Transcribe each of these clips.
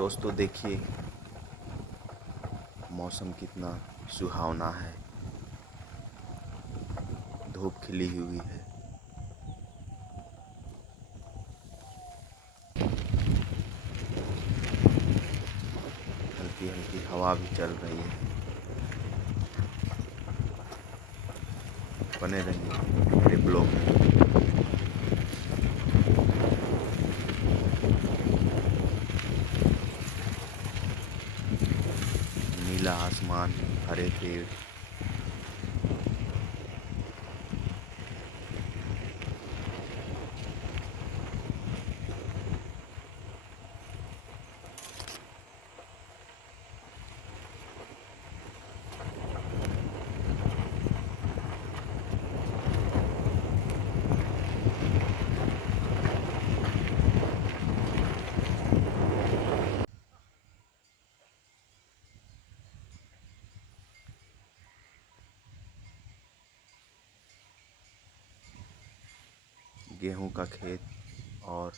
दोस्तों देखिए, मौसम कितना सुहावना है। धूप खिली हुई है। हल्की हल्की हवा भी चल रही है। बने रहिए मेरे ब्लॉग में। नीला आसमान, हरे पेड़। गेहूं का खेत और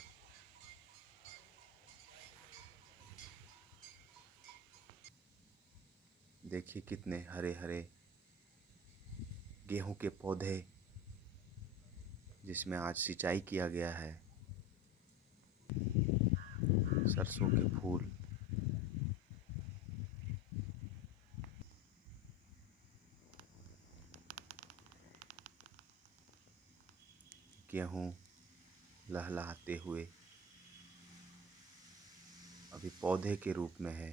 देखिए कितने हरे हरे गेहूं के पौधे, जिसमें आज सिंचाई किया गया है। सरसों के फूल। गेहूं लहलहाते हुए अभी पौधे के रूप में है।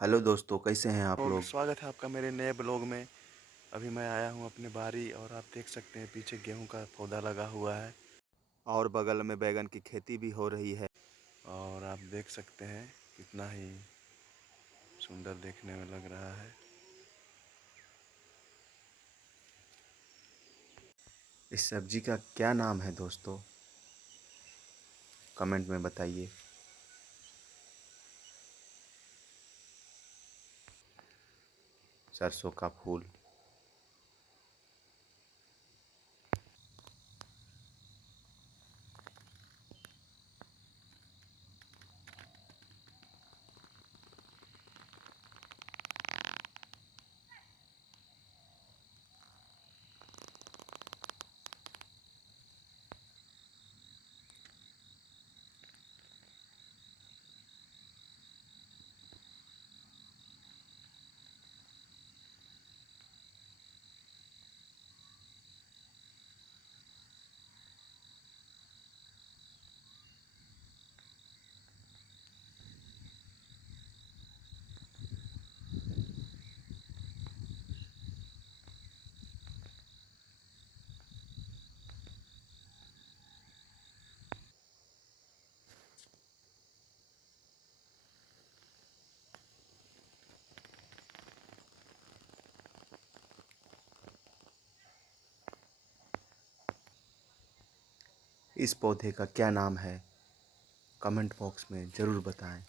हेलो दोस्तों, कैसे हैं आप और लोग। स्वागत है आपका मेरे नए ब्लॉग में। अभी मैं आया हूँ अपनी बारी और आप देख सकते हैं पीछे गेहूं का पौधा लगा हुआ है और बगल में बैगन की खेती भी हो रही है। और आप देख सकते हैं कितना ही सुंदर देखने में लग रहा है। इस सब्जी का क्या नाम है दोस्तों, कमेंट में बताइए। सरसों का फूल। इस पौधे का क्या नाम है, कमेंट बॉक्स में ज़रूर बताएं।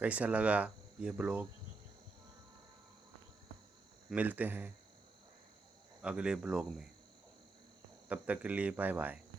कैसा लगा ये ब्लॉग? मिलते हैं अगले ब्लॉग में। तब तक के लिए बाय बाय।